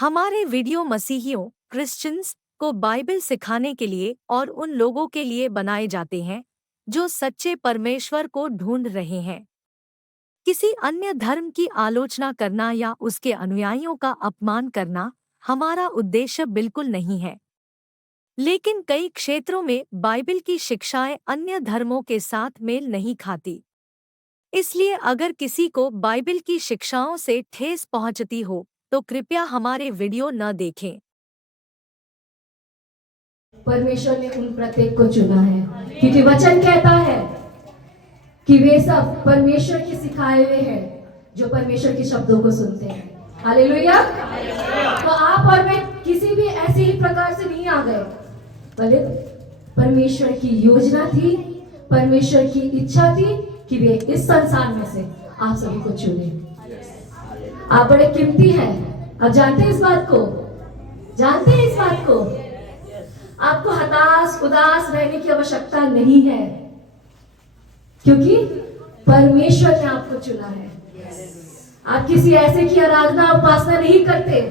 हमारे video मसीहियों Christians को Bible सिखाने के लिए और उन लोगों के लिए बनाए जाते हैं जो सच्चे परमेश्वर को ढूंढ रहे हैं। किसी अन्य धर्म की आलोचना करना या उसके अनुयायियों का अपमान करना हमारा उद्देश्य बिल्कुल नहीं है। लेकिन कई क्षेत्रों में बाइबल की शिक्षाएं अन्य धर्मों के साथ मेल नहीं खाती। इसलिए अगर किसी को बाइबल की शिक्षाओं से ठेस पहुंचती हो तो कृपया हमारे वीडियो न देखें। परमेश्वर ने उन प्रत्येक को चुना है क्योंकि वचन कहता है कि वे सब परमेश्वर के सिखाए हुए हैं जो परमेश्वर के शब्दों को सुनते हैं। हालेलुया। तो आप और मैं किसी भी ऐसे ही प्रकार से नहीं आ गए, भले परमेश्वर की योजना थी, परमेश्वर की इच्छा थी कि वे इस संसार में से आप सभी को चुने। आप बड़े कीमती हैं। आप जानते हैं इस बात को, जानते हैं इस बात को। आपको हताश उदास रहने की आवश्यकता नहीं है क्योंकि परमेश्वर ने आपको चुना है। आप किसी ऐसे की आराधना उपासना नहीं करते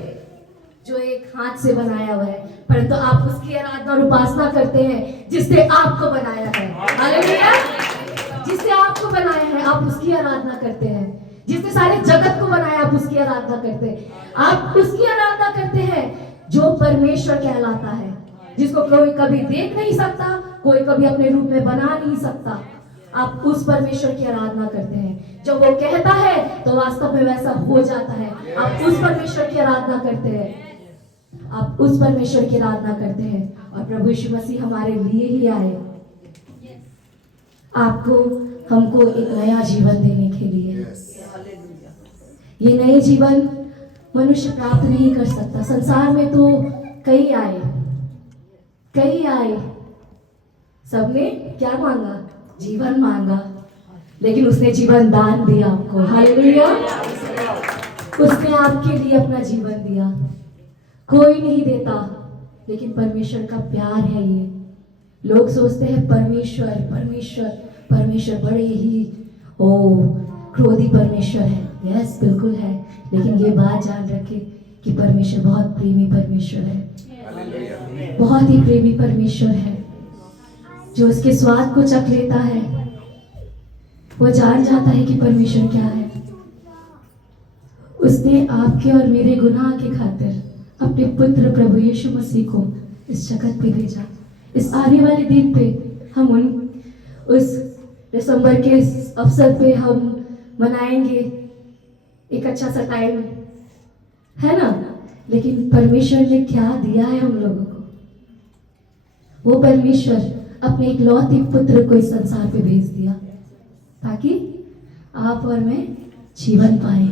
जो एक हाथ से बनाया हुआ है, परंतु आप उसकी आराधना और उपासना करते हैं जिसने आपको बनाया है। हालेलुया। जिसने आपको बनाया है आप उसकी आराधना करते हैं। जिसने सारे जगत को बनाया आप उसकी आराधना करते हैं। आप उसकी आराधना करते हैं जो परमेश्वर कहलाता है, जिसको कोई कभी देख नहीं सकता, कोई कभी अपने रूप में बना नहीं सकता। आप उस परमेश्वर की आराधना करते हैं। जब वो कहता है तो वास्तव में वैसा हो जाता है। आप उस परमेश्वर की आराधना करते हैं, आप उस परमेश्वर की आराधना करते हैं। और प्रभु यीशु मसीह हमारे लिए ही आए, आपको हमको एक नया जीवन देने के लिए। ये नए जीवन मनुष्य प्राप्त नहीं कर सकता। संसार में तो कई आए, सबने क्या मांगा? जीवन मांगा, लेकिन उसने जीवन दान दिया आपको। हालेलुया। उसने आपके लिए अपना जीवन दिया। कोई नहीं देता, लेकिन परमेश्वर का प्यार है ये। लोग सोचते हैं परमेश्वर बड़े ही क्रोधी परमेश्वर है। यस, बिल्कुल है, लेकिन ये बात जान रखे कि परमेश्वर बहुत प्रेमी परमेश्वर है, बहुत ही प्रेमी परमेश्वर है, जो उसके स्वाद को चख लेता है वो जान जाता है कि परमेश्वर क्या है। उसने आपके और मेरे गुनाह के खातिर अपने पुत्र प्रभु यीशु मसीह को इस जगत पे भेजा। इस आने वाले दिन पे हम उस दिसंबर के अवसर पे हम मनाएंगे एक अच्छा सा टाइम, है ना। लेकिन परमेश्वर ने क्या दिया है हम लोगों को? वो परमेश्वर अपने इकलौते पुत्र को इस संसार पे भेज दिया ताकि आप और मैं जीवन पाए,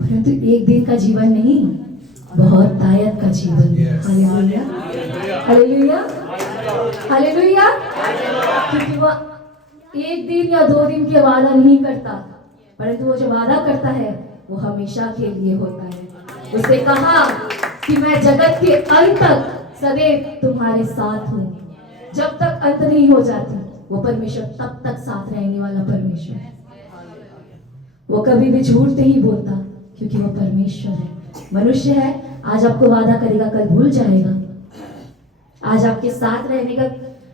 परंतु एक दिन का जीवन नहीं, बहुत दायक का जीवन। Hallelujah, hallelujah, hallelujah. क्योंकि वो एक दिन या 2 दिन के वादा नहीं करता, परंतु वो जो वादा करता है वो हमेशा के लिए होता है। उसने कहा कि मैं जगत के अंत तक सदैव तुम्हारे साथ हूँ। जब तक अंत नहीं हो जाती वो परमेश्वर तब तक साथ रहने वाला परमेश्वर है। वो कभी भी झूठ नहीं बोलता क्योंकि वो परमेश्वर है। मनुष्य है, आज आपको वादा करेगा, कल भूल जाएगा। आज आपके साथ रहने का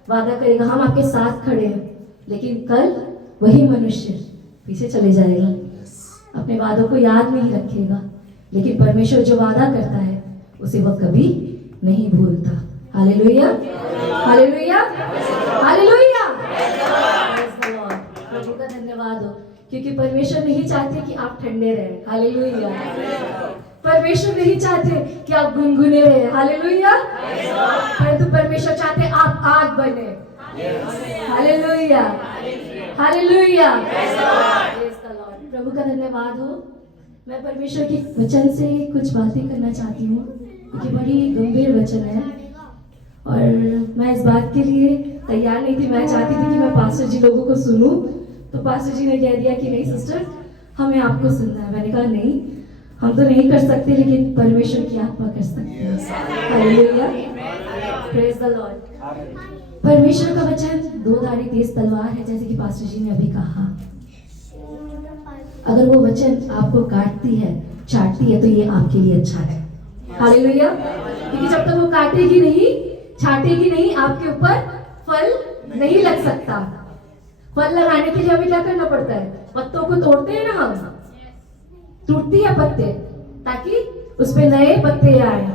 वादा करेगा, हम आपके साथ खड़े हैं, लेकिन कल वही मनुष्य पीछे चले जाएगा, अपने वादों को याद नहीं रखेगा। लेकिन परमेश्वर जो वादा करता है उसे वह कभी नहीं भूलता। Hallelujah, hallelujah, hallelujah. प्रभु का धन्यवाद हो, क्योंकि परमेश्वर नहीं चाहते कि आप ठंडे रहे। हालेलुया। परमेश्वर नहीं चाहते कि आप गुनगुने रहे। हालेलुया। परंतु परमेश्वर चाहते आप आग बने। Hallelujah, hallelujah. प्रभु का धन्यवाद हो। मैं परमेश्वर के वचन से कुछ बातें करना चाहती हूँ क्योंकि बड़ी गंभीर वचन है और मैं इस बात के लिए तैयार नहीं थी। मैं चाहती थी कि मैं पास्टर जी लोगों को सुनूं, तो पास्टर जी ने कह दिया कि नहीं सिस्टर, हमें आपको सुनना है। मैंने कहा नहीं, हम तो नहीं कर सकते, लेकिन परमेश्वर की आत्मा कर सकते हैं। Hallelujah, praise the Lord. परमेश्वर का वचन 2 धारी तेज तलवार है, जैसे कि पास्टर जी ने अभी कहा। अगर वो वचन आपको काटती है, चाटती है, तो ये आपके लिए अच्छा है। हालेलुया। क्योंकि जब तक वो काटेगी नहीं, छाटेगी नहीं, आपके ऊपर फल नहीं लग सकता। फल लगाने के लिए हमें क्या करना पड़ता है? पत्तों को तोड़ते हैं ना हम, टूटती है पत्ते ताकि उस पे नए पत्ते आए,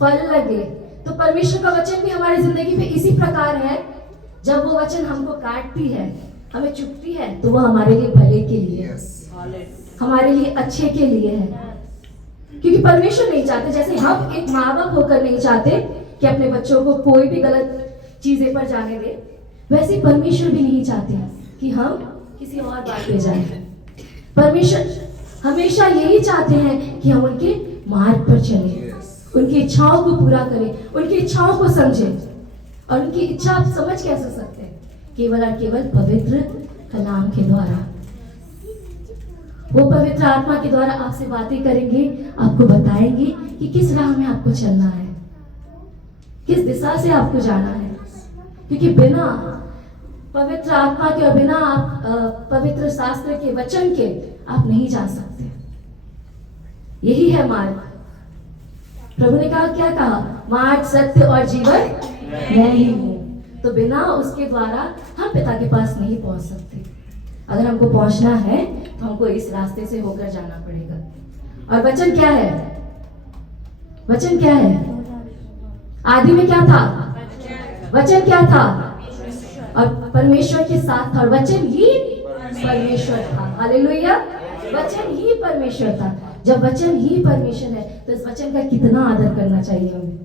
फल लगे। तो परमेश्वर का वचन भी हमारी जिंदगी में इसी प्रकार है। जब वो वचन हमको काटती है, हमें चुभती है, तो वो हमारे लिए भले के लिए है, हमारे लिए अच्छे के लिए है। क्योंकि परमेश्वर नहीं चाहते, जैसे हम एक माँ बाप होकर नहीं चाहते कि अपने बच्चों को कोई भी गलत चीजें पर जाने दे, वैसे परमेश्वर भी नहीं चाहते कि हम किसी और बात पे जाएं। परमेश्वर हमेशा यही चाहते हैं कि हम उनके मार्ग पर चलें, उनकी इच्छाओं को पूरा करें, उनकी इच्छाओं को समझें। और उनकी इच्छा आप समझ कैसे सकते हैं? केवल और केवल पवित्र कलाम के द्वारा। वो पवित्र आत्मा के द्वारा आपसे बातें करेंगे, आपको बताएंगे कि किस राह में आपको चलना है, किस दिशा से आपको जाना है। क्योंकि बिना पवित्र आत्मा के और बिना आप पवित्र शास्त्र के वचन के आप नहीं जा सकते। यही है मार्ग। प्रभु ने कहा, क्या कहा? मार्ग, सत्य और जीवन मैं ही हूं। तो बिना उसके द्वारा हम पिता के पास नहीं पहुंच सकते। अगर हमको पहुंचना है तो हमको इस रास्ते से होकर जाना पड़ेगा। और वचन क्या है? वचन क्या है? आदि में क्या था? वचन क्या था? और परमेश्वर के साथ था, और वचन ही परमेश्वर था। हालेलुया। वचन ही परमेश्वर था। जब वचन ही परमेश्वर है तो इस वचन का कितना आदर करना चाहिए हमें,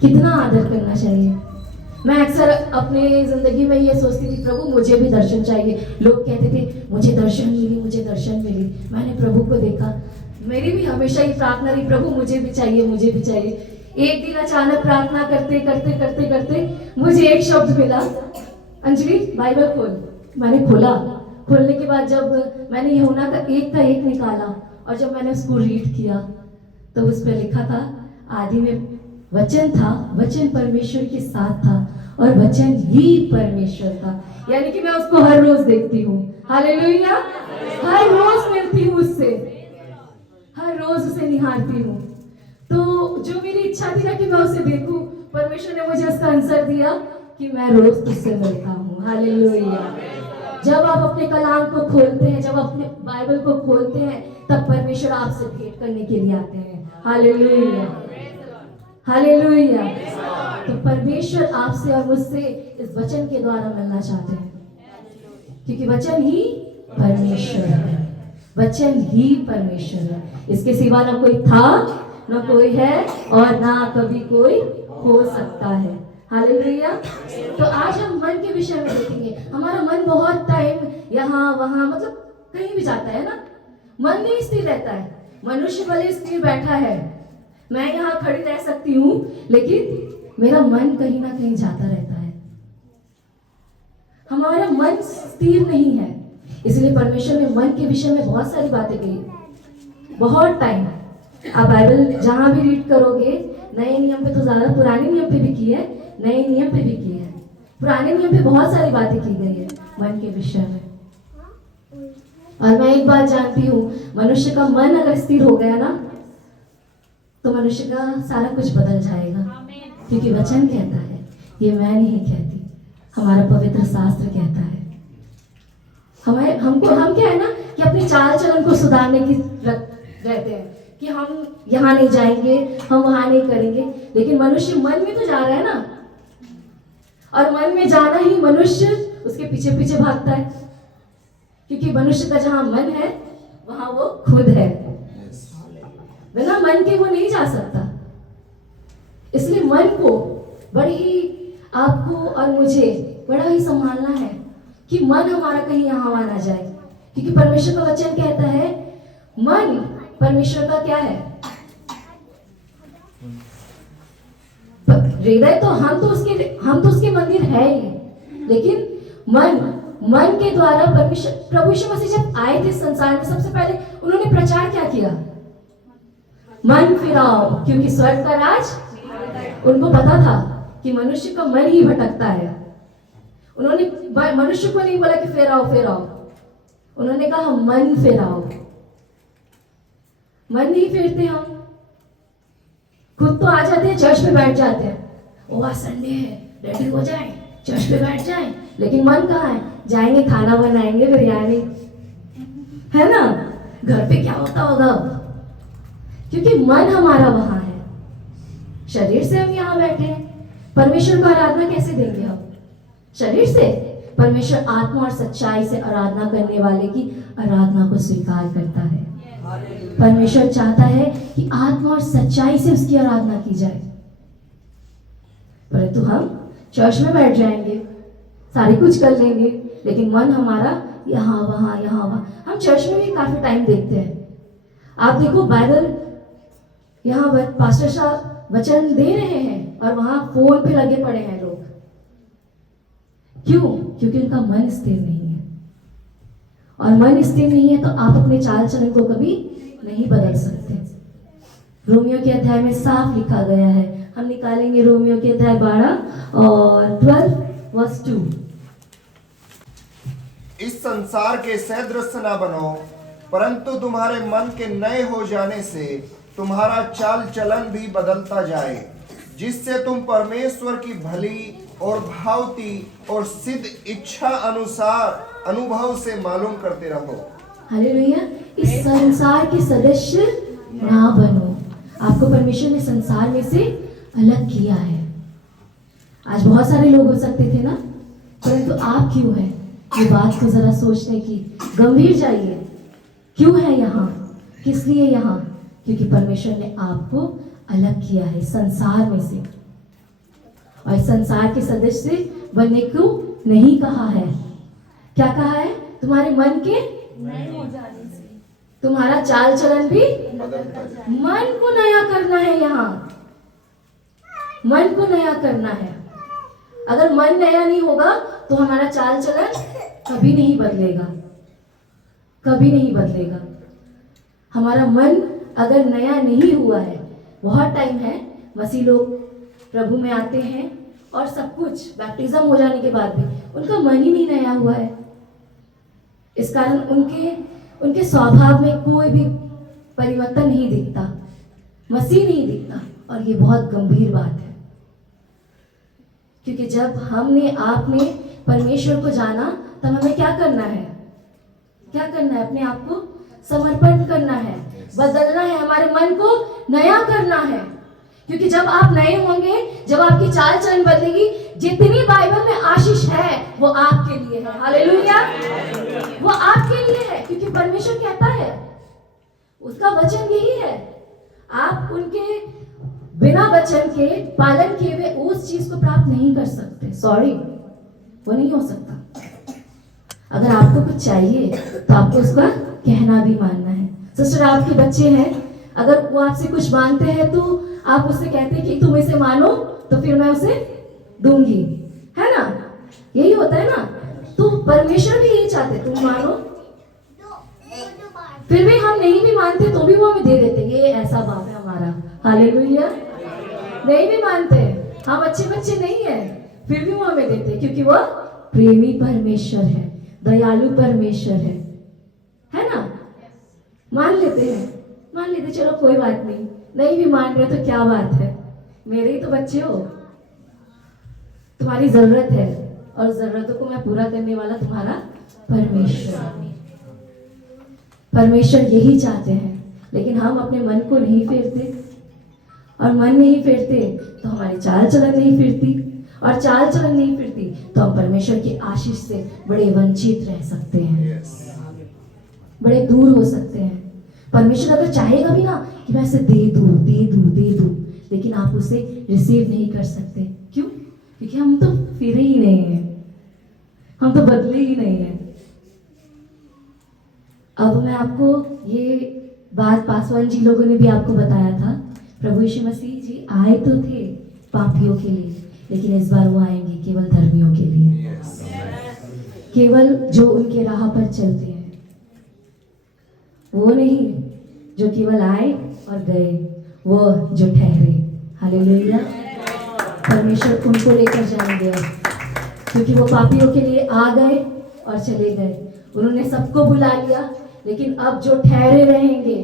कितना आदर करना चाहिए। मैं अक्सर अपने जिंदगी में ये सोचती थी, प्रभु मुझे भी दर्शन चाहिए। लोग कहते थे मुझे दर्शन मिली, मुझे दर्शन मिली। मैंने प्रभु को देखा, मेरी भी हमेशा ही प्रार्थना रही, प्रभु मुझे भी चाहिए, मुझे भी चाहिए। एक दिन अचानक प्रार्थना करते करते करते करते मुझे एक शब्द मिला, अंजलि बाइबल खोल। मैंने खोला। खोलने के बाद जब मैंने यूहन्ना का एक निकाला और जब मैंने उसको रीड किया तो उस पर लिखा था, आदि में वचन था, वचन परमेश्वर के साथ था और वचन ही परमेश्वर था। यानी कि मैं उसको हर रोज देखती हूँ। हालेलुया। हर रोज मिलती हूँ उससे, हर रोज उसे निहारती हूँ। तो जो मेरी इच्छा थी ना कि मैं उसे देखूं, परमेश्वर ने मुझे उसका आंसर दिया कि मैं रोज तुझसे मिलता हूँ। हालेलुया। जब आप अपने कलाम को खोलते हैं, जब अपने बाइबल को खोलते हैं, तब परमेश्वर आपसे भेंट करने के लिए आते हैं। Hallelujah, hallelujah. तो परमेश्वर आपसे और मुझसे इस वचन के द्वारा मिलना चाहते हैं, क्योंकि वचन ही परमेश्वर है, वचन ही परमेश्वर है। इसके सिवा ना कोई था, ना कोई है और ना कभी कोई हो सकता है। हालेलुया। तो आज हम मन के विषय में देखेंगे। हमारा मन बहुत टाइम यहाँ वहाँ मतलब कहीं भी जाता है ना, मन नहीं स्थिर रहता है। मनुष्य भले स्थिर बैठा है, मैं यहाँ खड़ी रह सकती हूँ, लेकिन मेरा मन कहीं ना कहीं जाता रहता है। हमारा मन स्थिर नहीं है, इसलिए परमेश्वर ने मन के विषय में बहुत सारी बातें कही। बहुत टाइम आप बाइबल जहां भी रीड करोगे, नए नियम पे तो ज्यादा, पुराने नियम पे भी की है, नए नियम पे भी की है। पुराने नियम पे बहुत सारी बातें की गई है मन के विषय में। और मैं एक बात जानती हूँ, मनुष्य का मन अगर स्थिर हो गया ना, तो मनुष्य का सारा कुछ बदल जाएगा। क्योंकि वचन कहता है, ये मैं नहीं कहती, हमारा पवित्र शास्त्र कहता है। हम क्या है ना कि अपनी चाल चलन को सुधारने की रहते हैं कि हम यहाँ नहीं जाएंगे, हम वहां नहीं करेंगे, लेकिन मनुष्य मन में तो जा रहा है ना, और मन में जाना ही मनुष्य उसके पीछे पीछे भागता है। क्योंकि मनुष्य का जहां मन है वहां वो खुद है, बिना मन के वो नहीं जा सकता। इसलिए मन को बड़ी ही आपको और मुझे बड़ा ही संभालना है कि मन हमारा कहीं यहाँ वहां ना जाए। क्योंकि परमेश्वर का वचन कहता है, मन परमेश्वर का क्या है? हृदय तो हम तो उसके मंदिर है ही, लेकिन मन के द्वारा परमेश्वर प्रभु यीशु मसीह जब आए थे संसार में, सबसे पहले उन्होंने प्रचार क्या किया? मन फिराओ, क्योंकि स्वर्ग का राज। उनको पता था कि मनुष्य का मन ही भटकता है। उन्होंने मनुष्य को नहीं बोला कि फेराओ, उन्होंने कहा मन फेराओ। मन नहीं फेरते हम, खुद तो आ जाते हैं, चर्च में बैठ जाते हैं, ओ आज संडे है, रेडी हो जाए, चर्च में बैठ जाए, लेकिन मन कहाँ है? जाएंगे खाना बनाएंगे बिरयानी, है ना? घर पे क्या होता होगा? क्योंकि मन हमारा वहां है, शरीर से हम यहाँ बैठे हैं। परमेश्वर को आराधना कैसे देंगे हम? शरीर से? परमेश्वर आत्मा और सच्चाई से आराधना करने वाले की आराधना को स्वीकार करता है। परमेश्वर चाहता है कि आत्मा और सच्चाई से उसकी आराधना की जाए। परंतु हम चर्च में बैठ जाएंगे, सारी कुछ कर लेंगे, लेकिन मन हमारा यहाँ वहाँ यहाँ वहाँ। हम चर्च में भी काफी टाइम देखते हैं। आप देखो बाइबल, यहाँ पास्टर साहब वचन दे रहे हैं और वहां फोन पे लगे पड़े हैं लोग। क्यों? क्योंकि उनका मन स्थिर नहीं है, और मन स्थिर नहीं है तो आप अपने चाल चलन को कभी नहीं बदल सकते। रोमियो के अध्याय में साफ लिखा गया है, हम निकालेंगे रोमियो के अध्याय 12 और 12 वर्स 2। इस संसार के सदृश न बनो, परंतु तुम्हारे मन के नए हो जाने से तुम्हारा चाल चलन भी बदलता जाए, जिससे तुम परमेश्वर की भली और भावती और सिद्ध इच्छा अनुसार अनुभव से मालूम करते रहो। हालेलुया। इस संसार के सदस्य ना बनो। आपको परमेश्वर ने संसार में से अलग किया है। आज बहुत सारे लोग हो सकते थे ना, परंतु आप क्यों हैं? ये बात को जरा सोचने की, गंभीर जाइए। क्यों है यहाँ? किस लिए यहाँ? क्योंकि परमेश्वर ने आपको अलग किया है संसार में से, और संसार के सदस्य बनने को नहीं कहा है। क्या कहा है? तुम्हारे मन के नए हो जाने से तुम्हारा चाल चलन भी मन को नया करना है। यहाँ मन को नया करना है। अगर मन नया नहीं होगा तो हमारा चाल चलन कभी नहीं बदलेगा, कभी नहीं बदलेगा। हमारा मन अगर नया नहीं हुआ है, बहुत टाइम है, मसीह लोग प्रभु में आते हैं और सब कुछ बैप्टिज्म हो जाने के बाद भी उनका मन ही नहीं नया हुआ है। इस कारण उनके स्वभाव में कोई भी परिवर्तन नहीं दिखता, मसीह नहीं दिखता, और ये बहुत गंभीर बात है। क्योंकि जब हमने आपने परमेश्वर को जाना, तब हमें क्या करना है? क्या करना है? अपने आप को समर्पण करना है, बदलना है, हमारे मन को नया करना है। क्योंकि जब आप नए होंगे, जब आपकी चाल चलन बदलेगी, जितनी बाइबल में आशीष है वो आपके लिए है। हालेलुया। वो आपके लिए है, क्योंकि परमेश्वर कहता है, उसका वचन यही है, आप उनके बिना वचन के पालन किए हुए उस चीज को प्राप्त नहीं कर सकते। सॉरी, वो नहीं हो सकता। अगर आपको कुछ चाहिए तो आपको उसका कहना भी मानना है। सिस्टर, आपके बच्चे हैं, अगर वो आपसे कुछ मांगते हैं तो आप उससे कहते हैं कि तुम इसे मानो तो फिर मैं उसे दूंगी, है ना? यही होता है ना? तो परमेश्वर भी यही चाहते, तुम मानो। फिर भी हम नहीं भी मानते तो भी वो हमें दे देते। ये ऐसा बाप है हमारा। हालेलुया। नहीं भी मानते, हम अच्छे बच्चे नहीं है, फिर भी वो हमें देते, क्योंकि वो प्रेमी परमेश्वर है, दयालु परमेश्वर है ना? मान लेते हैं, मान लेते, चलो कोई बात नहीं, नहीं भी मान रहे तो क्या बात है, मेरे ही तो बच्चे हो, तुम्हारी जरूरत है, और जरूरतों को मैं पूरा करने वाला तुम्हारा परमेश्वर यही चाहते हैं। लेकिन हम अपने मन को नहीं फेरते, और मन नहीं फेरते तो हमारी चाल चलन नहीं फिरती, और चाल चलन नहीं फिरती तो हम परमेश्वर की आशीष से बड़े वंचित रह सकते हैं, बड़े दूर हो सकते हैं। परमेश्वर अगर चाहेगा भी ना कि मैं इसे दे दूं, लेकिन आप उसे रिसीव नहीं कर सकते। क्यों? क्योंकि हम तो फिरे ही नहीं हैं, हम तो बदले ही नहीं हैं। अब मैं आपको ये बात पासवान जी लोगों ने भी आपको बताया था, प्रभु यीशु मसीह जी आए तो थे पापियों के लिए, लेकिन इस बार वो आएंगे केवल धर्मियों के लिए, केवल जो उनके राह पर चलते हैं। वो नहीं जो केवल आए और गए, वो जो ठहरे। हालेलुया। परमेश्वर उनको लेकर जाएंगे, क्योंकि वो पापियों के लिए आ गए और चले गए। उन्होंने सबको बुला लिया, लेकिन अब जो ठहरे रहेंगे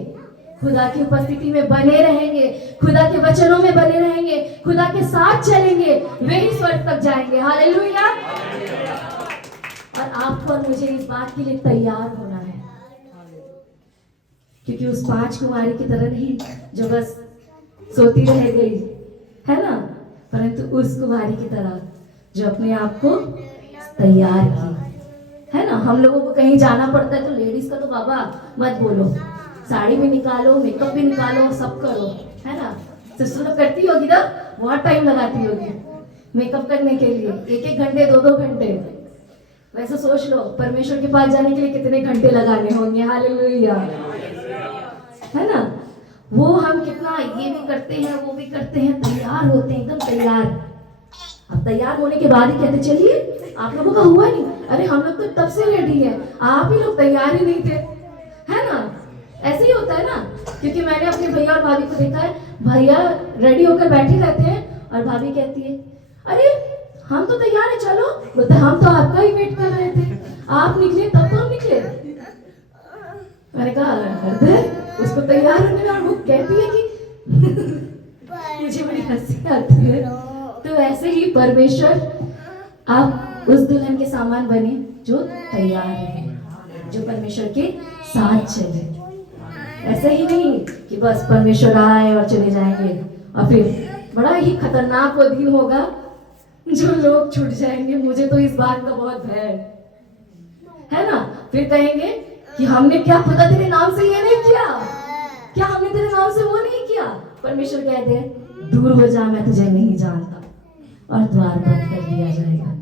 खुदा की उपस्थिति में बने रहेंगे, खुदा के वचनों में बने रहेंगे, खुदा के साथ चलेंगे, वे ही स्वर्ग तक जाएंगे। हालेलुया। और आपको और मुझे इस बात के लिए तैयार होना है, क्योंकि उस 5 कुमारी की तरह नहीं जो बस सोती रह गई, है ना, परंतु उस कुमारी की तरह जो अपने आप को तैयार की, है ना। हम लोगों को कहीं जाना पड़ता है तो लेडीज का तो बाबा मत बोलो, साड़ी भी निकालो, मेकअप भी निकालो, सब करो, है ना। सिस्टर तो करती होगी ना, बहुत टाइम लगाती होगी मेकअप करने के लिए, 1-1 घंटे 2-2 घंटे। वैसे सोच लो परमेश्वर के पास जाने के लिए कितने घंटे लगाने होंगे। हालेलुया, है ना। वो हम कितना ये भी करते हैं, वो भी करते हैं, तैयार होते हैं एकदम तैयार। अब तैयार होने के बाद ही कहते चलिए, आप लोगों का हुआ नहीं। अरे हम लोग तो तब से रेडी है, आप ही लोग तैयार ही नहीं थे, है ना। ऐसे ही होता है ना, क्योंकि मैंने अपने भैया और भाभी को देखा है, भैया रेडी होकर बैठे रहते हैं और भाभी कहती है अरे हम तो तैयार है चलो, बोलते हम तो आपका ही वेट कर रहे थे, आप निकले तब तो हम निकले। मैंने कहा हृदय उसको तैयार होने में, और वो कहती है कि मुझे बड़ी हंसी आती है। तो ऐसे ही परमेश्वर, आप उस दुल्हन के सामान बने जो तैयार है, जो परमेश्वर के साथ चले। ऐसा ही नहीं कि बस परमेश्वर आए और चले जाएंगे, और फिर बड़ा ही खतरनाक वो दिन होगा जो लोग छूट जाएंगे। मुझे तो इस बात का बहुत भय है ना। फिर कहेंगे कि हमने क्या पता तेरे नाम से ये नहीं किया, क्या हमने तेरे नाम से वो नहीं किया। परमेश्वर कहते हैं दूर हो जा, मैं तुझे नहीं जानता, और द्वार बंद कर दिया जाएगा।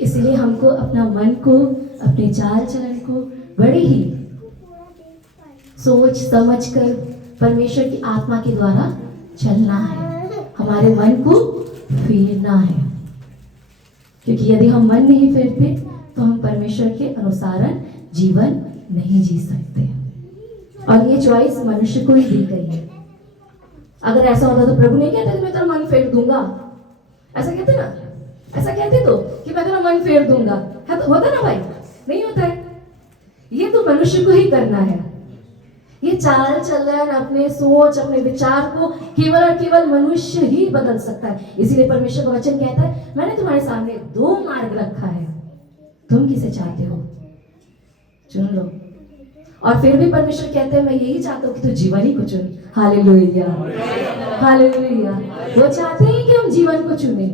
इसलिए हमको अपना मन को, अपने चाल चलन को बड़े ही सोच समझ कर परमेश्वर की आत्मा के द्वारा चलना है, हमारे मन को फेरना है। क्योंकि यदि हम मन नहीं फेरते तो हम परमेश्वर के अनुसार जीवन नहीं जी सकते, और ये चॉइस मनुष्य को ही दी गई है। अगर ऐसा होता तो प्रभु नहीं कहते मैं तेरा मन फेर दूंगा, ऐसा कहते ना, ऐसा कहते तो कि मैं तेरा मन फेर दूंगा, है तो होता ना भाई, नहीं होता है। ये तो मनुष्य को ही करना है। ये चाल चलन, अपने सोच, अपने विचार को केवल और केवल मनुष्य ही बदल सकता है। इसीलिए परमेश्वर का वचन कहता है मैंने तुम्हारे सामने 2 मार्ग रखा है, तुम किसे चाहते हो चुन लो। और फिर भी परमेश्वर कहते हैं मैं यही चाहता हूँ कि तू जीवन ही को चुन। Hallelujah, hallelujah. वो चाहते हैं कि हम जीवन को चुने।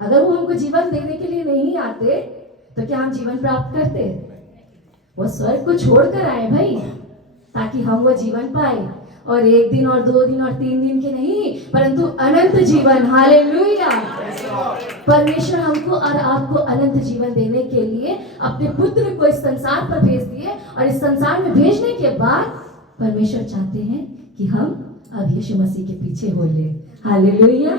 अगर वो हमको जीवन देने के लिए नहीं आते तो क्या हम जीवन प्राप्त करते? वो स्वर्ग को छोड़कर आए भाई, ताकि हम वो जीवन पाए, और 1 दिन और 2 दिन और 3 दिन के नहीं, परंतु अनंत जीवन। हालेलुया। परमेश्वर हमको और आपको अनंत जीवन देने के लिए अपने पुत्र को इस संसार पर भेज दिए, और इस संसार में भेजने के बाद परमेश्वर चाहते हैं कि हम अब यीशु मसीह के पीछे हो ले। हालेलुया।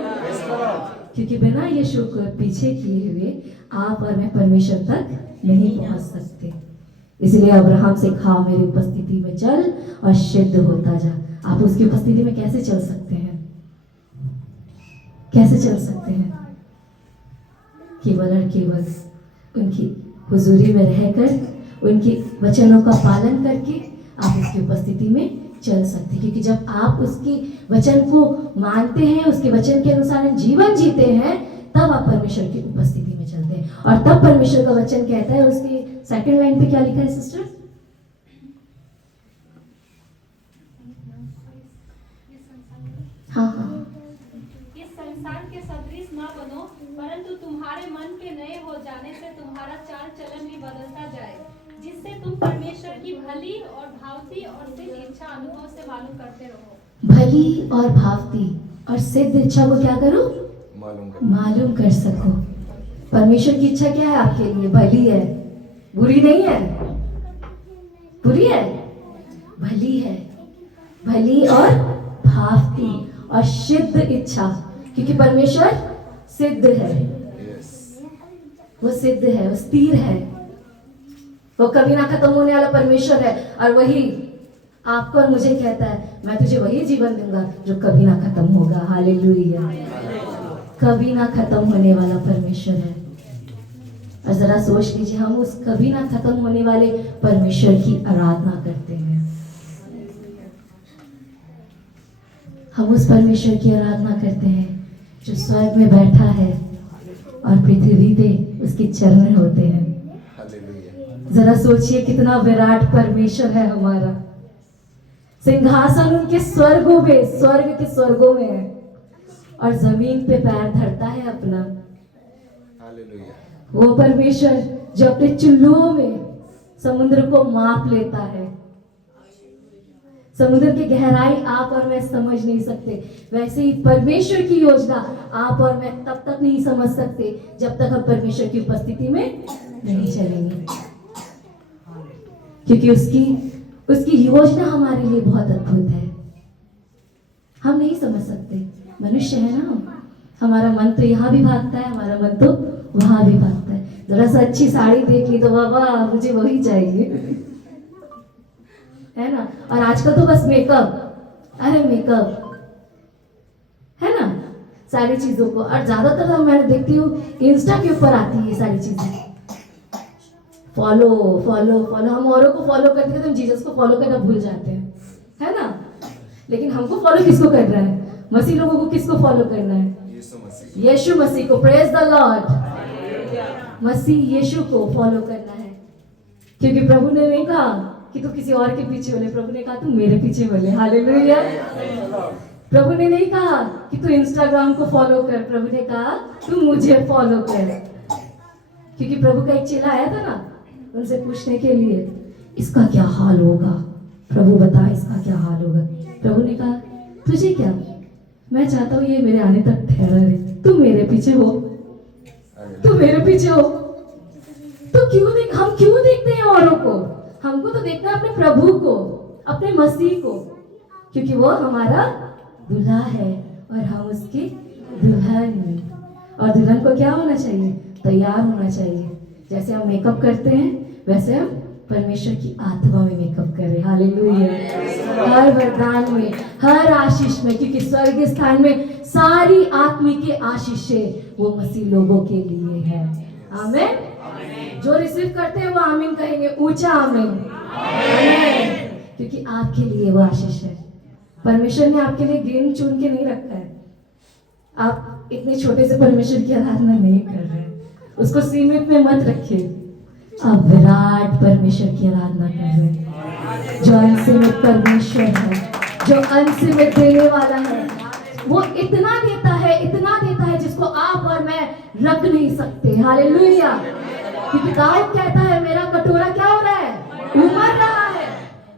क्योंकि बिना यीशु को पीछे किए हुए आप और मैं परमेश्वर तक नहीं पहुंच सकते। इसलिए अब्राहम से कहा मेरी उपस्थिति में चल और सिद्ध होता जा। आप उसकी उपस्थिति में कैसे चल सकते हैं? कैसे चल सकते हैं? केवल और केवल उनकी हुजूरी में रहकर, उनके वचनों का पालन करके आप उसकी उपस्थिति में चल सकते हैं। क्योंकि जब आप उसकी वचन को मानते हैं, उसके वचन के अनुसार जीवन जीते हैं, तब आप परमेश्वर की उपस्थिति में चलते हैं। और तब परमेश्वर का वचन कहता है, उसके 2nd लाइन पे क्या लिखा है सिस्टर? हाँ हाँ। इस संसार के सदृश ना बनो, परंतु तुम्हारे मन के नए हो जाने से तुम्हारा चाल चलन भी बदलता जाए, जिससे तुम परमेश्वर की भली और भावती और सिद्ध इच्छा अनुभव से मालूम करते रहो। भली और भावती और सिद्ध इच्छा को क्या करो? मालूम कर सको। परमेश्वर की इच्छा क्या है आपके लिए? भली है, बुरी नहीं है। बुरी है, भली है। भली और भावती और सिद्ध इच्छा, क्योंकि परमेश्वर सिद्ध है, वो सिद्ध है, वो स्थिर है, वो कभी ना खत्म होने वाला परमेश्वर है। और वही आपको और मुझे कहता है मैं तुझे वही जीवन दूंगा जो कभी ना खत्म होगा। हालेलुया। कभी ना खत्म होने वाला परमेश्वर है। और जरा सोच लीजिए, हम उस कभी ना खत्म होने वाले परमेश्वर की आराधना करते हैं। हम उस परमेश्वर की आराधना करते हैं जो स्वर्ग में बैठा है और पृथ्वी पे उसके चरण होते हैं। हालेलुया। जरा सोचिए कितना विराट परमेश्वर है हमारा। सिंहासन उनके स्वर्गों में, स्वर्ग के स्वर्गों में है और जमीन पे पैर धरता है अपना। हालेलुया। वो परमेश्वर जो अपने चुल्लुओं में समुद्र को माप लेता है। समुद्र की गहराई आप और मैं समझ नहीं सकते, वैसे ही परमेश्वर की योजना आप और मैं तब तक नहीं समझ सकते जब तक हम परमेश्वर की उपस्थिति में नहीं चलेंगे, क्योंकि उसकी योजना हमारे लिए बहुत अद्भुत है। हम नहीं समझ सकते, मनुष्य है ना, हमारा मन तो यहाँ भी भागता है, हमारा मन तो वहां भी भागता है। जरा सा अच्छी साड़ी देख ली तो बाबा मुझे वही चाहिए, है ना। और आजकल तो बस मेकअप, अरे मेकअप, है ना, सारी चीजों को। और ज्यादातर मैं देखती हूँ इंस्टा के ऊपर आती है ये सारी चीजें, फॉलो फॉलो फॉलो। हम औरों को फॉलो करते हैं तो हम जीसस को फॉलो करना भूल जाते हैं, है ना। लेकिन हमको फॉलो किसको कर रहा है? मसीह लोगों को किसको फॉलो करना है? यीशु मसीह को। Praise the Lord. Masih Yeshu को फॉलो करना है, क्योंकि प्रभु ने नहीं कहा कि तू किसी और के पीछे बोले, प्रभु ने कहा तू मेरे पीछे बोले। हालेलुया। प्रभु ने नहीं कहा कि तू इंस्टाग्राम को फॉलो कर, प्रभु ने कहा तू मुझे फॉलो कर। क्योंकि प्रभु का एक चेला आया था ना उनसे पूछने के लिए इसका क्या हाल होगा, प्रभु बता इसका क्या हाल होगा। प्रभु ने कहा तुझे क्या, मैं चाहता हूँ ये मेरे आने तक ठहरा रहे, तू मेरे पीछे हो, तू मेरे पीछे हो। तो हम क्यों देखते हैं औरों को? हमको तो देखना है अपने प्रभु को, अपने मसीह को, क्योंकि वो हमारा दूल्हा है और हम उसके दुल्हन। और दुल्हन को क्या होना चाहिए? तैयार होना चाहिए। जैसे हम मेकअप करते हैं वैसे हम परमेश्वर की आत्मा में मेकअप करें। हालेलुया। हर वरदान में, हर आशीष में, क्योंकि स्वर्गीय स्थान में सारी आत्मिक आशीषें वो मसीह लोगों के लिए है। आमीन। जो रिसीव करते हैं वो आमीन कहेंगे, ऊंचा आमीन। क्योंकि आपके लिए वो आशीष है। परमेश्वर ने आपके लिए गिन चुन के नहीं रखा है। आप इतने छोटे से परमेश्वर की आराधना नहीं कर रहे हैं, उसको सीमित में मत रखिए। आप विराट परमेश्वर की आराधना कर रहे हैं, जो अनसीमित परमेश्वर है, जो अनसीमित देने वाला है। वो इतना देता है, इतना देता है जिसको आप और मैं रख नहीं सकते। हालेलुया। क्योंकि दाऊद कहता है मेरा कटोरा क्या हो रहा है? उमड़ रहा है।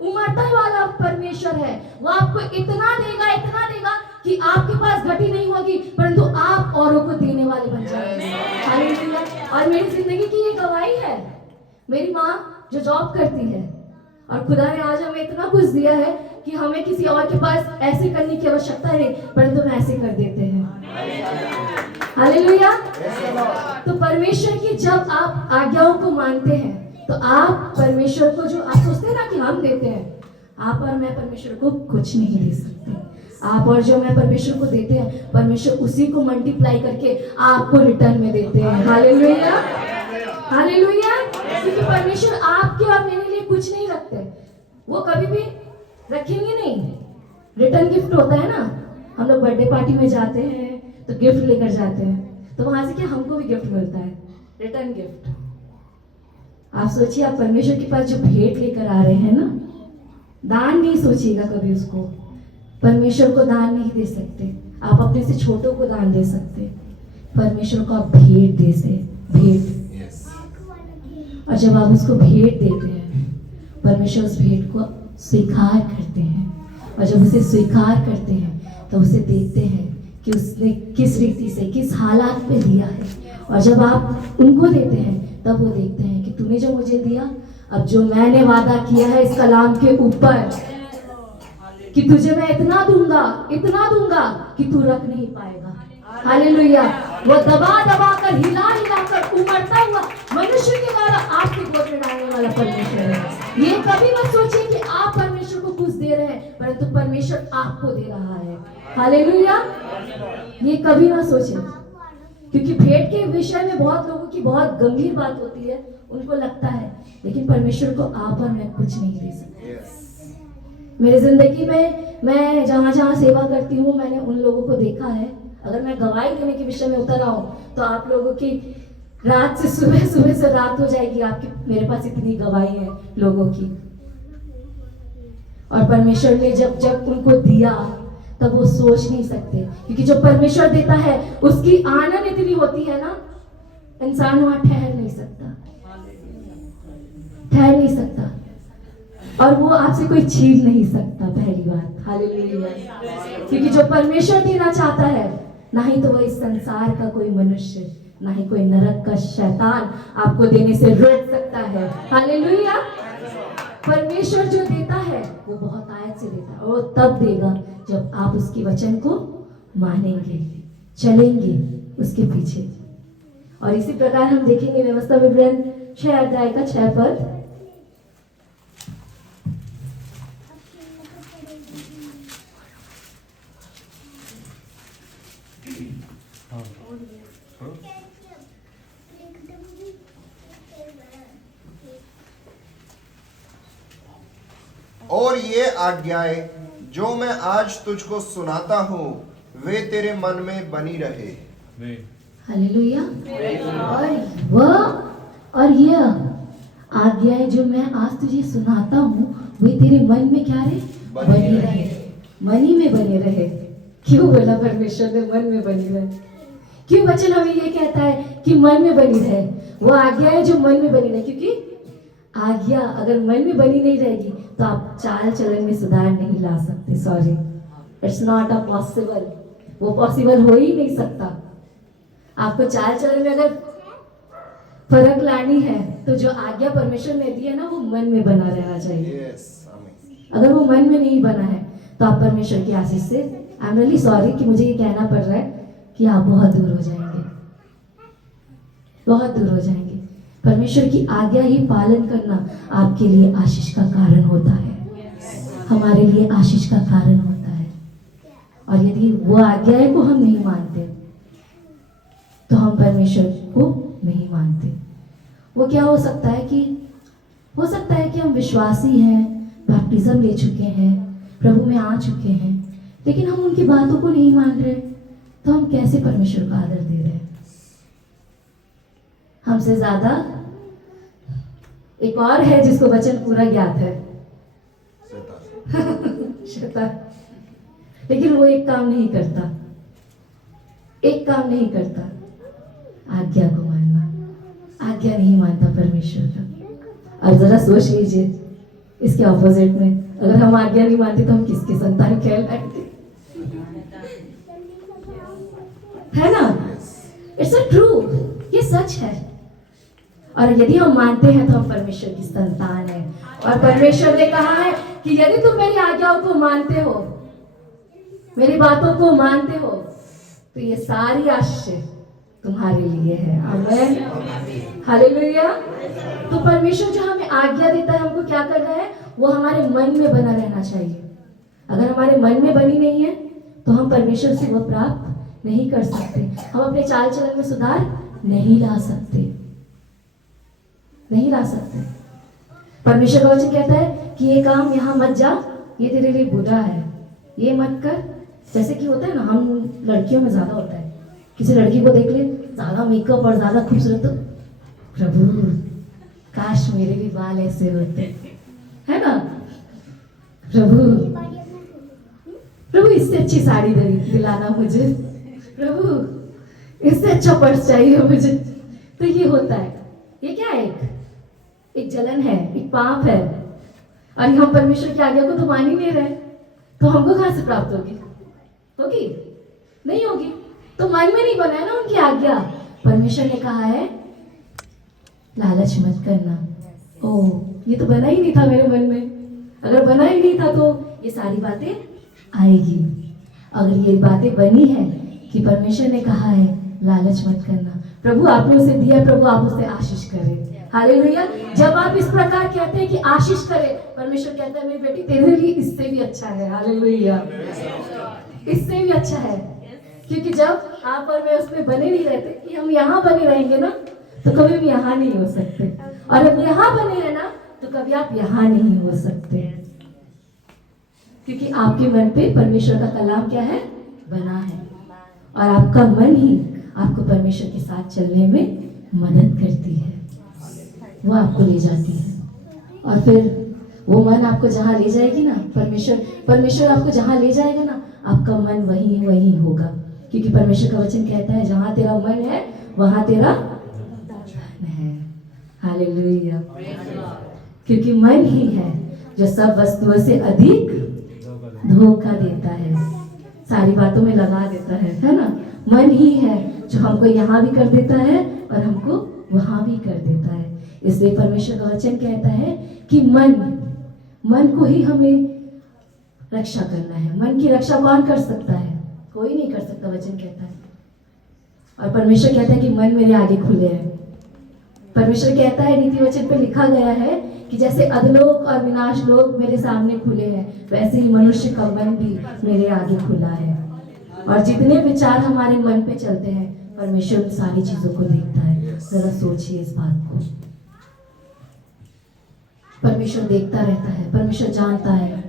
उमड़ता वाला परमेश्वर है। वो आपको इतना देगा कि आपके पास घटी नहीं होगी, परंतु आप औरों को देने वाले बन जाएंगे। हालेलुया। और मेरी जिंदगी की ये गवाही है। मेरी माँ जो जॉब करती है और खुदा ने आज हमें इतना कुछ दिया है कि हमें किसी और के पास ऐसे करने की आवश्यकता नहीं, परंतु हम ऐसे कर देते हैं। हालेलुया। तो परमेश्वर की जब आप आज्ञाओं को मानते हैं तो आप परमेश्वर को, जो आप सोचते हैं ना कि हम देते हैं, आप और मैं परमेश्वर को कुछ नहीं दे सकते। आप और जो मैं परमेश्वर को देते हैं, परमेश्वर उसी को मल्टीप्लाई करके आपको रिटर्न में देते हैं। हालेलुया। हालेलुया। क्योंकि परमेश्वर आपके और मेरे लिए कुछ नहीं रखते, वो कभी भी रखेंगे नहीं। रिटर्न गिफ्ट होता है ना, हम लोग बर्थडे पार्टी में जाते हैं तो गिफ्ट लेकर जाते हैं, तो वहां से क्या हमको भी गिफ्ट मिलता है, रिटर्न गिफ्ट। आप सोचिए, आप परमेश्वर के पास जो भेंट लेकर आ रहे हैं ना, दान नहीं सोचिएगा कभी उसको। परमेश्वर को दान नहीं दे सकते, आप अपने से छोटों को दान दे सकते, परमेश्वर को आप भेंट दे से भेंट। और जब आप उसको भेंट देते हैं, परमेश्वर उस भेंट को स्वीकार करते हैं, और जब उसे स्वीकार करते हैं तो उसे देखते हैं कि उसने किस रीति से, किस हालात में दिया है। और जब आप उनको देते हैं तब वो देखते हैं कि तूने जो मुझे दिया, अब जो मैंने वादा किया है इस कलाम के ऊपर कि तुझे मैं इतना दूंगा कि तू रख नहीं पाएगा। हालेलुया। वो दबा कर, हिला कर, उमड़ता हुआ मनुष्य के द्वारा आपके गोद में डालने वाला परमेश्वर है। ये कभी मत सोचिए कि आप परमेश्वर को कुछ दे रहे हैं, परंतु परमेश्वर आपको दे रहा है। हालेलुया। ये कभी ना सोचे, क्योंकि भेंट के विषय में बहुत लोगों की बहुत गंभीर बात होती है, उनको लगता है, लेकिन परमेश्वर को आप और मैं कुछ नहीं दे सकते। मेरी जिंदगी में मैं जहाँ जहाँ सेवा करती हूँ मैंने उन लोगों को देखा है। अगर मैं गवाही देने के विषय में उतर आऊँ तो आप लोगों की रात से सुबह, सुबह से रात हो जाएगी। आपकी मेरे पास इतनी गवाही है लोगों की। और परमेश्वर ने जब जब उनको दिया तब वो सोच नहीं सकते, क्योंकि जो परमेश्वर देता है उसकी आनंद इतनी होती है ना, इंसान वहां ठहर नहीं सकता, ठहर नहीं सकता, और वो आपसे कोई छीन नहीं सकता। पहली बात, हालेलुया। क्योंकि जो परमेश्वर देना चाहता है, ना ही तो वो इस संसार का कोई मनुष्य, ना ही कोई नरक का शैतान आपको देने से रोक सकता है। हालेलुया। परमेश्वर जो देता है वो बहुत आयत से देता है, और वो तब देगा जब आप उसके वचन को मानेंगे, चलेंगे उसके पीछे। और इसी प्रकार हम देखेंगे व्यवस्था विवरण 6 अध्याय का 6 पद। और ये आज्ञाएं जो मैं आज तुझको सुनाता हूँ वे तेरे मन में बनी रहे। हालेलुया। और यह आज्ञाएं जो मैं आज तुझे सुनाता हूँ वे तेरे मन में क्या रहे? बनी रहे। मनी में बने रहे। क्यों बोला परमेश्वर ने मन में बनी रहे? क्यों वचन हमें ये कहता है कि मन में बनी रहे? वो आज्ञाएं जो मन में बनी रहे, क्योंकि आज्ञा अगर मन में बनी नहीं रहेगी तो आप चाल चलन में सुधार नहीं ला सकते। Sorry, it's not a possible. वो पॉसिबल हो ही नहीं सकता। आपको चाल चलन में अगर फर्क लानी है तो जो आज्ञा परमेश्वर ने दी है ना, वो मन में बना रहना चाहिए। अगर वो मन में नहीं बना है तो आप परमेश्वर की आशीष से, आई एम रियली सॉरी कि मुझे ये कहना पड़ रहा है, कि आप बहुत दूर हो जाएंगे, बहुत दूर हो जाएंगे। परमेश्वर की आज्ञा ही पालन करना आपके लिए आशीष का कारण होता है, हमारे लिए आशीष का कारण होता है। और यदि वो आज्ञाएं को हम नहीं मानते तो हम परमेश्वर को नहीं मानते। वो क्या हो सकता है कि हम विश्वासी हैं, बैप्टिज्म ले चुके हैं, प्रभु में आ चुके हैं, लेकिन हम उनकी बातों को नहीं मान रहे, तो हम कैसे परमेश्वर का आदर दे रहे हैं? हमसे ज्यादा एक और है जिसको वचन पूरा ज्ञात है, शैतान। लेकिन वो एक काम नहीं करता, आज्ञा को मानना। आज्ञा नहीं मानता परमेश्वर का। और जरा सोच लीजिए इसके ऑपोजिट में, अगर हम आज्ञा नहीं मानते तो हम किसकी संतान कहलाएंगे? है ना? इट्स अ ट्रू, ये सच है। और यदि हम मानते हैं तो हम परमेश्वर की संतान है। और परमेश्वर ने कहा है कि यदि तुम मेरी आज्ञाओं को मानते हो, मेरी बातों को मानते हो, तो ये सारी आशीष तुम्हारे लिए है। आमीन, हालेलुया। तो परमेश्वर जो हमें आज्ञा देता है, हमको क्या करना है? वो हमारे मन में बना रहना चाहिए। अगर हमारे मन में बनी नहीं है तो हम परमेश्वर से वो प्राप्त नहीं कर सकते। हम अपने चाल चलन में सुधार नहीं ला सकते। परमेश्वर का वचन कहता है कि ये काम यहाँ मत जा, ये तेरे लिए बुरा है, ये मत कर। जैसे कि होता है ना, हम लड़कियों में ज्यादा होता है, किसी लड़की को देख ले ज्यादा मेकअप और ज्यादा खूबसूरत, तो प्रभु काश मेरे भी बाल ऐसे होते, है ना? प्रभु इससे अच्छी साड़ी दिलाना मुझे, प्रभु इससे अच्छा पर्स चाहिए मुझे। तो ये होता है। ये क्या है? एक जलन है, एक पाप है। और हम परमेश्वर की आज्ञा को तो मान ही नहीं रहे, तो हमको कहां से प्राप्त होगी? नहीं होगी। तो मन में नहीं बना है ना उनकी आज्ञा। परमेश्वर ने कहा है लालच मत करना। ओ, ये तो बना ही नहीं था मेरे मन में। अगर बना ही नहीं था तो ये सारी बातें आएगी। अगर ये बातें बनी है कि परमेश्वर ने कहा है लालच मत करना, प्रभु आपने उसे दिया, प्रभु आप उसे आशीष करें। हालेलुया। जब आप इस प्रकार कहते हैं कि आशीष करें, परमेश्वर कहता है मेरी बेटी तेरे लिए इससे भी अच्छा है। हालेलुया, इससे भी अच्छा है। क्योंकि जब आप और मैं उसमें बने नहीं रहते, कि हम यहाँ बने रहेंगे ना, तो कभी भी यहाँ नहीं हो सकते। और अब यहाँ बने रहना तो कभी आप यहाँ नहीं हो सकते। क्योंकि आपके मन पे परमेश्वर का कलाम क्या है, बना है, और आपका मन ही आपको परमेश्वर के साथ चलने में मदद करती है, वो आपको ले जाती है। और फिर वो मन आपको जहाँ ले जाएगी ना, परमेश्वर आपको जहाँ ले जाएगा ना, आपका मन वही होगा, क्योंकि परमेश्वर का वचन कहता है जहाँ तेरा मन है वहाँ तेरा धन है। हालेलुया। क्योंकि मन ही है जो सब वस्तुओं से अधिक धोखा देता है, सारी बातों में लगा देता है ना। मन ही है जो हमको यहाँ भी कर देता है और हमको वहाँ भी कर देता है। इसलिए परमेश्वर का वचन कहता है कि मन को ही हमें रक्षा करना है। मन की रक्षा कौन कर सकता है? कोई नहीं कर सकता, वचन कहता है। और परमेश्वर कहता है कि मन मेरे आगे खुले हैं। परमेश्वर कहता है, नीति वचन पे लिखा गया है कि जैसे अधलोक और विनाश लोक मेरे सामने खुले हैं, वैसे ही मनुष्य का मन भी मेरे आगे खुला है। और जितने विचार हमारे मन पे चलते हैं, परमेश्वर उन सारी चीजों को देखता है। जरा सोचिए इस बात को। परमेश्वर देखता रहता है, परमेश्वर जानता है।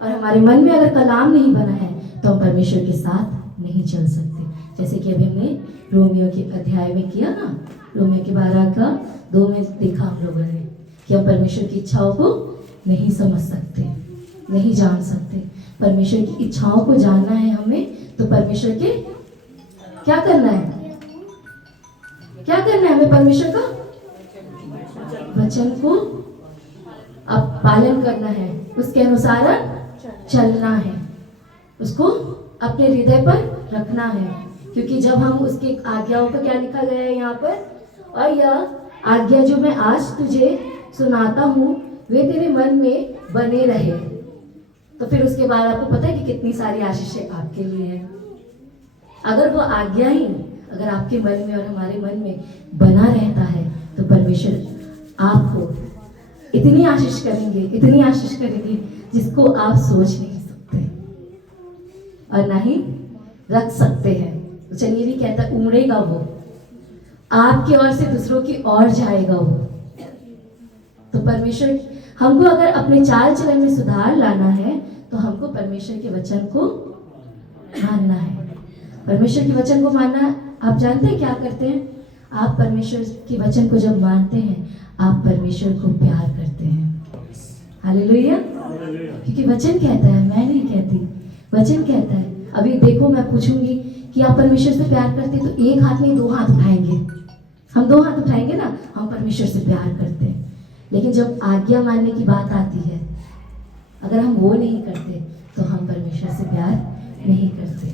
और हमारे मन में अगर कलाम नहीं बना है तो हम परमेश्वर के साथ नहीं चल सकते। जैसे कि अभी हमने रोमियो के अध्याय में किया ना, रोमियो के 12:2 में देखा हम लोगों ने कि हम परमेश्वर की इच्छाओं को नहीं समझ सकते, नहीं जान सकते। परमेश्वर की इच्छाओं को जानना है हमें, तो परमेश्वर के क्या करना है? क्या करना है हमें? परमेश्वर का वचन को अब पालन करना है, उसके अनुसार चलना है, उसको अपने हृदय पर रखना है। क्योंकि जब हम उसकी आज्ञाओं को, क्या लिखा गया है यहाँ पर, और यह आज्ञा जो मैं आज तुझे सुनाता हूँ वे तेरे मन में बने रहे, तो फिर उसके बाद आपको पता है कि कितनी सारी आशीषें आपके लिए है। अगर वो आज्ञा ही अगर आपके मन में और हमारे मन में बना रहता है, तो परमेश्वर आपको इतनी आशीष करेंगे, इतनी आशीष करेंगे जिसको आप सोच नहीं सकते और ना ही रख सकते हैं। तो चलिए भी कहता है, उमड़ेगा वो आपकी ओर से दूसरों की ओर जाएगा वो। तो परमेश्वर हमको अगर अपने चाल चलन में सुधार लाना है, तो हमको परमेश्वर के वचन को मानना है। परमेश्वर के वचन को मानना, आप जानते हैं क्या करते हैं? आप परमेश्वर के वचन को जब मानते हैं, आप परमेश्वर को प्यार करते हैं। हालेलुया। क्योंकि वचन कहता है, मैं नहीं कहती, वचन कहता है। अभी देखो, मैं पूछूंगी कि आप परमेश्वर से प्यार करते हैं, तो एक हाथ नहीं 2 हाथ उठाएंगे। हम 2 हाथ उठाएंगे ना, हम परमेश्वर से प्यार करते हैं। लेकिन जब आज्ञा मानने की बात आती है, अगर हम वो नहीं करते, तो हम परमेश्वर से प्यार नहीं करते।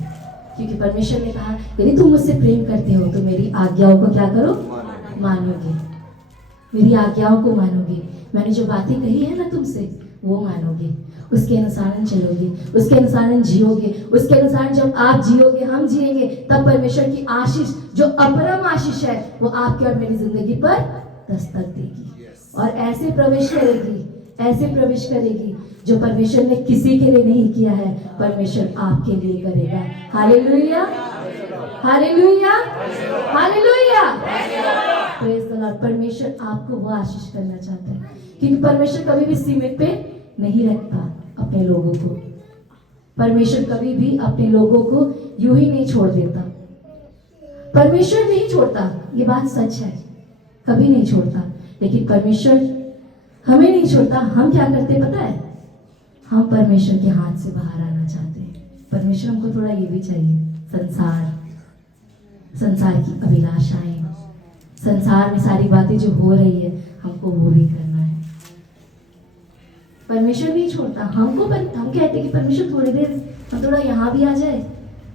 क्योंकि परमेश्वर ने कहा, यदि तुम मुझसे प्रेम करते हो तो मेरी आज्ञाओं को क्या करो? मानोगे, मेरी आज्ञाओं को मानोगे। मैंने जो बातें कही है ना तुमसे, वो मानोगे, उसके अनुसार चलोगे, उसके अनुसार जियोगे। उसके अनुसार जब आप जियोगे, हम जिएंगे, तब परमेश्वर की आशीष, जो अपरम आशीष है, वो आपके और मेरी जिंदगी पर दस्तक देगी और ऐसे प्रवेश करेगी, ऐसे प्रवेश करेगी जो परमेश्वर ने किसी के लिए नहीं किया है, परमेश्वर आपके लिए करेगा। Hallelujah, hallelujah, hallelujah. Praise the Lord. परमेश्वर आपको वो आशीष करना चाहता है, क्योंकि परमेश्वर कभी भी सीमित पे नहीं रखता अपने लोगों को। परमेश्वर कभी भी अपने लोगों को यूं ही नहीं छोड़ देता। परमेश्वर नहीं छोड़ता, ये बात सच है, कभी नहीं छोड़ता। लेकिन परमेश्वर हमें नहीं छोड़ता। हम क्या करते पता है? हम परमेश्वर के हाथ से बाहर आना चाहते हैं। परमेश्वर हमको थोड़ा ये भी चाहिए, संसार की अभिलाषाएं, संसार में सारी बातें जो हो रही है, हमको वो भी करना है। परमेश्वर नहीं छोड़ता हमको, हम कहते कि परमेश्वर थोड़ी देर हम थोड़ा यहाँ भी आ जाए,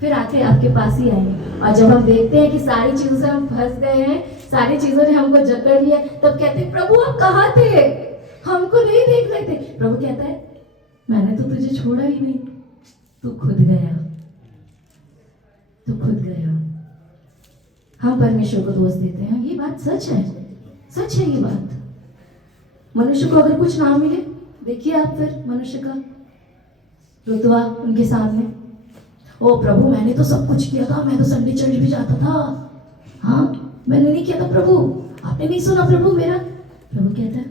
फिर आके आपके पास ही आएंगे। और जब हम देखते हैं कि सारी चीजों से हम फंस गए हैं, सारी चीजों ने हमको जकड़ लिया, तब कहते हैं, प्रभु आप कहाँ थे? हमको नहीं देख रहे थे। प्रभु कहता है, मैंने तो तुझे छोड़ा ही नहीं, तू खुद गया, तू खुद गया। हम परमेश्वर को दोष देते हैं, ये बात सच है, सच है ये बात। मनुष्य को अगर कुछ ना मिले, देखिए आप फिर मनुष्य का रुतबा उनके सामने, ओ प्रभु मैंने तो सब कुछ किया था, मैं तो संडे चर्च भी जाता था, हाँ मैंने नहीं किया था प्रभु, आपने नहीं सुना प्रभु मेरा? प्रभु कहता है,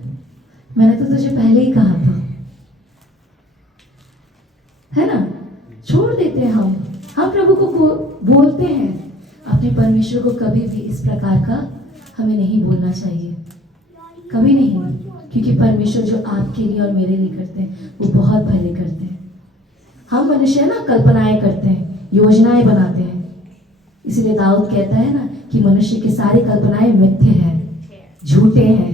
मैंने तो तुझे पहले ही कहा था, है ना, छोड़ देते हैं हम प्रभु को बोलते हैं। अपने परमेश्वर को कभी भी इस प्रकार का हमें नहीं बोलना चाहिए, कभी नहीं, क्योंकि परमेश्वर जो आपके लिए और मेरे लिए करते हैं वो बहुत भले करते हैं। हम मनुष्य ना कल्पनाएं करते हैं, योजनाएं बनाते हैं, इसलिए दाऊद कहता है ना कि मनुष्य की सारी कल्पनाएं मिथ्य हैं, झूठे हैं,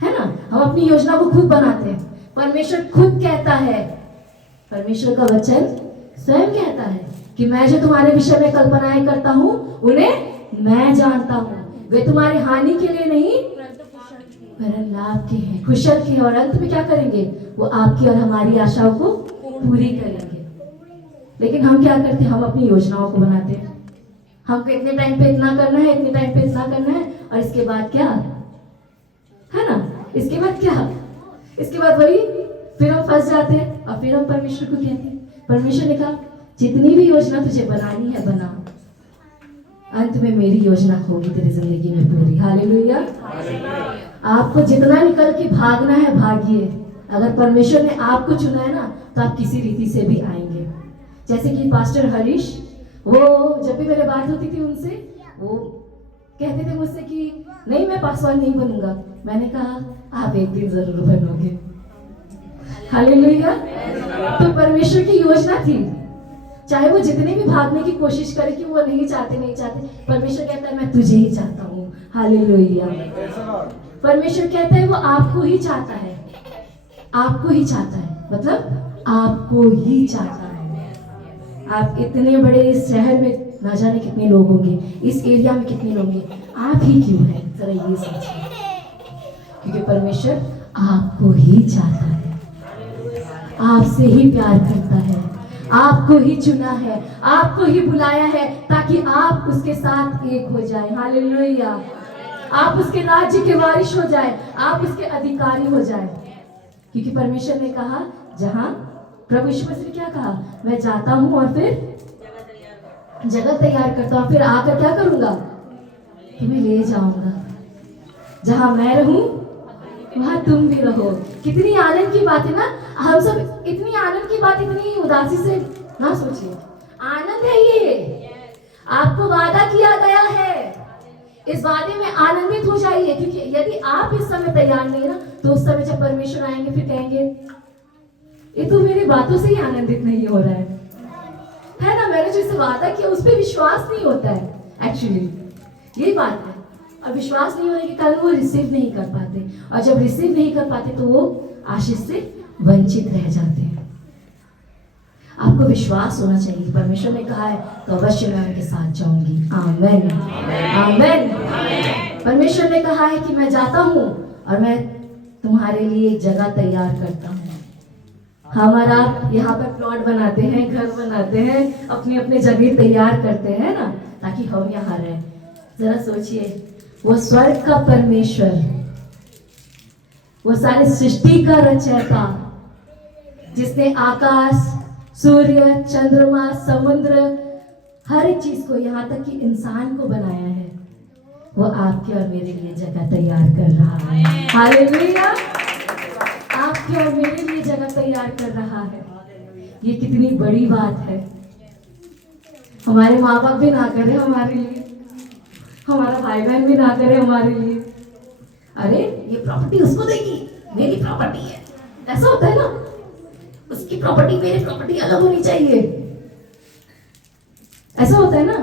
है ना। हम अपनी योजना को खुद बनाते हैं, परमेश्वर खुद कहता है, परमेश्वर का वचन स्वयं कहता है कि मैं जो तुम्हारे विषय में कल्पनाएं करता हूं उन्हें मैं जानता हूं, वे तुम्हारी हानि के लिए नहीं वरन लाभ के हैं, कुशल के हैं, और अंत में क्या करेंगे, वो आपकी और हमारी आशाओं को पूरी करेंगे। लेकिन हम क्या करते हैं, हम अपनी योजनाओं को बनाते हैं, हमको इतने टाइम पे इतना करना है, इतने टाइम पे इतना करना है, और इसके बाद क्या है ना, इसके बाद क्या, इसके बाद वही फिर हम फंस जाते हैं। और फिर हम परमेश्वर को कहते हैं, परमेश्वर ने कहा जितनी भी योजना तुझे बनानी है बना, अंत में मेरी योजना होगी तेरी जिंदगी में पूरी। हालेलुया। आपको जितना निकल के भागना है भागिए, अगर परमेश्वर ने आपको चुना है ना तो आप किसी रीति से भी आएंगे। जैसे कि पास्टर हरीश, वो जब भी मेरे बात होती थी उनसे, वो कहते थे मुझसे कि नहीं मैं पासवान नहीं बनूंगा, मैंने कहा आप एक दिन जरूर बनोगे। हालेलुया। तो परमेश्वर की योजना थी, चाहे वो जितने भी भागने की कोशिश करे कि वो नहीं चाहते, परमेश्वर कहता है मैं तुझे ही चाहता हूँ। हालेलुया। परमेश्वर कहता है वो आपको ही चाहता है, आपको ही चाहता है, मतलब आपको ही चाहता है। आप इतने बड़े इस शहर में ना जाने कितने लोग होंगे, इस एरिया में कितने लोग होंगे, आप ही क्यों हैं, जरा ये सोचिए, क्योंकि परमेश्वर आपको ही चाहता है, आपसे ही प्यार करता है, आपको ही चुना है, आपको ही बुलाया है ताकि आप उसके साथ एक हो जाए। हालेलुया। आप उसके राज्य के वारिस हो जाए, आप उसके अधिकारी हो जाए, क्योंकि परमेश्वर ने कहा, जहां प्रभु यीशु मसीह ने क्या कहा, मैं जाता हूं और फिर जगह तैयार करता हूं, फिर आकर क्या करूंगा, तुम्हें ले जाऊंगा, जहां मैं रहूं वहां तुम भी रहो। कितनी आनंद की बात है ना, हम सब इतनी आनंद की बात इतनी उदासी से ना सोचिए, आनंद है ये, आपको वादा किया गया है, इस वादे में आनंदित हो जाइए, क्योंकि यदि आप इस समय तैयार नहीं है ना तो उस समय जब परमेश्वर आएंगे फिर कहेंगे ये तो मेरी बातों से ही आनंदित नहीं हो रहा है ना, मैंने जो इसे वादा किया उस पर विश्वास नहीं होता है। एक्चुअली यही बात है, और विश्वास नहीं होने के कारण वो रिसीव नहीं कर पाते, और जब रिसीव नहीं कर पाते तो वो आशीष से वंचित रह जाते हैं। आपको विश्वास होना चाहिए, परमेश्वर ने कहा है तो अवश्य मैं उनके साथ जाऊंगी। आमेन, आमेन। परमेश्वर ने कहा है कि मैं जाता हूं और मैं तुम्हारे लिए एक जगह तैयार करता हूं। हमारा यहाँ पर प्लॉट बनाते हैं, घर बनाते हैं, अपनी अपनी जगह तैयार करते हैं ना, ताकि हम यहाँ रहें। जरा सोचिए, वो स्वर्ग का परमेश्वर, वो सारी सृष्टि का रचयिता, जिसने आकाश, सूर्य, चंद्रमा, समुद्र, हर एक चीज को, यहाँ तक कि इंसान को बनाया है, वो आपके और मेरे लिए जगह तैयार कर रहा है। हालेलुया। आपके और मेरे लिए जगह तैयार कर रहा है। ये कितनी बड़ी बात है। हमारे माँ बाप भी ना करे हमारे लिए, हमारा भाई बहन भी ना करे हमारे लिए, अरे ये प्रॉपर्टी उसको देगी, मेरी प्रॉपर्टी है, ऐसा होता है ना, उसकी प्रॉपर्टी मेरी प्रॉपर्टी अलग होनी चाहिए, ऐसा होता है ना।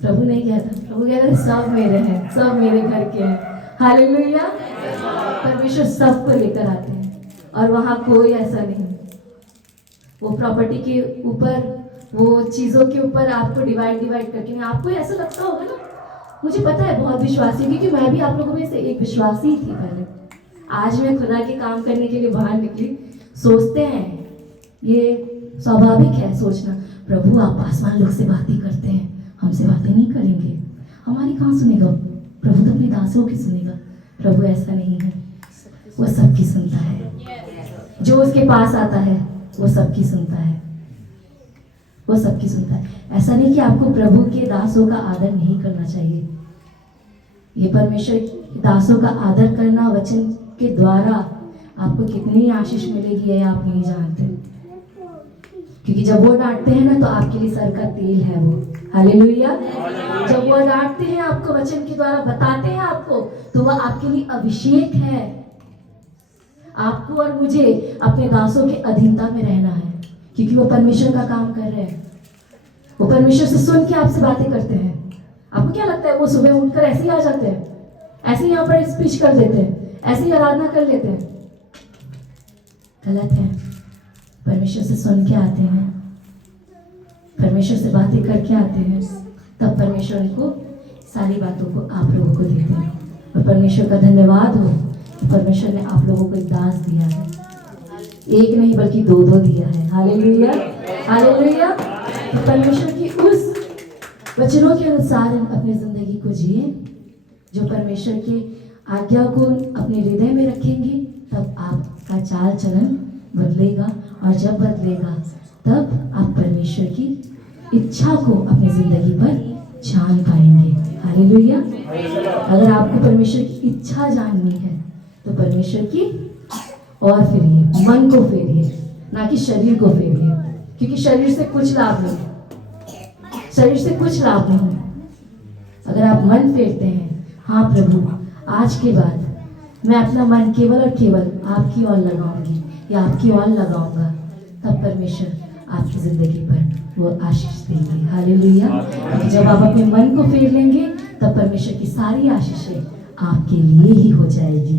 प्रभु नहीं कहता, प्रभु कहता सब मेरे हैं, सब मेरे घर के हैं। हालेलुया। परमेश्वर सबको लेकर आते हैं और वहां कोई ऐसा नहीं, वो प्रॉपर्टी के ऊपर, वो चीजों के ऊपर आपको डिवाइड करके नहीं। आपको ऐसा लगता होगा ना, मुझे पता है बहुत विश्वासी, क्योंकि मैं भी आप लोगों में से एक विश्वासी थी पहले। आज मैं खुदा के काम करने के लिए बाहर निकली। सोचते हैं, ये स्वाभाविक है सोचना, प्रभु आप आसमान लोग से बातें करते हैं, हमसे बातें नहीं करेंगे, हमारी कहाँ सुनेगा, प्रभु तो अपने दासों की सुनेगा। प्रभु ऐसा नहीं है, वो सबकी सुनता है, जो उसके पास आता है वो सबकी सुनता है, वो सबकी सुनता है। ऐसा नहीं कि आपको प्रभु के दासों का आदर नहीं करना चाहिए। ये परमेश्वर के दासों का आदर करना, वचन के द्वारा आपको कितनी आशीष मिलेगी ये आप नहीं जानते। क्योंकि जब वो डांटते हैं ना तो आपके लिए सर का तेल है वो। हालेलुया। जब वो डांटते हैं आपको, वचन के द्वारा बताते हैं आपको, तो वह आपके लिए अभिषेक है। आपको और मुझे अपने दासों के अधीनता में रहना है, क्योंकि वो परमेश्वर का काम कर रहे हैं। वो परमेश्वर से सुन के आपसे बातें करते हैं। आपको क्या लगता है वो सुबह उठकर ऐसे ही आ जाते हैं, ऐसे ही यहाँ पर स्पीच कर देते हैं, ऐसे ही आराधना कर लेते हैं? गलत है। परमेश्वर से सुन के आते हैं, परमेश्वर से बातें करके आते हैं, तब परमेश्वर उनको सारी बातों को आप लोगों को देते हैं। और परमेश्वर का धन्यवाद हो कि परमेश्वर ने आप लोगों को एक दास दिया है, एक नहीं बल्कि दो दिया है। Hallelujah, hallelujah. तो परमेश्वर की उस वचनों के अनुसार अपनी जिंदगी को जिए, जो परमेश्वर के आज्ञा को अपने हृदय में रखेंगे, तब आपका चाल चलन बदलेगा। और जब बदलेगा तब आप परमेश्वर की इच्छा को अपनी जिंदगी पर जान पाएंगे। हालेलुया। अगर आपको परमेश्वर की इच्छा जाननी है तो परमेश्वर की और फेरिए, मन को फेरिए, ना कि शरीर को फेरिए, क्योंकि शरीर से कुछ लाभ नहीं, शरीर से कुछ लाभ नहीं। अगर आप मन फेरते हैं, हाँ प्रभु आज के बाद मैं अपना मन केवल और केवल आपकी ओर लगाऊंगी या आपकी ओर लगाऊंगा, तब परमेश्वर आपकी जिंदगी पर वो आशीष देंगे। हालेलुया। क्योंकि जब आप अपने मन को फेर लेंगे, तब परमेश्वर की सारी आशीषें आपके लिए ही हो जाएगी।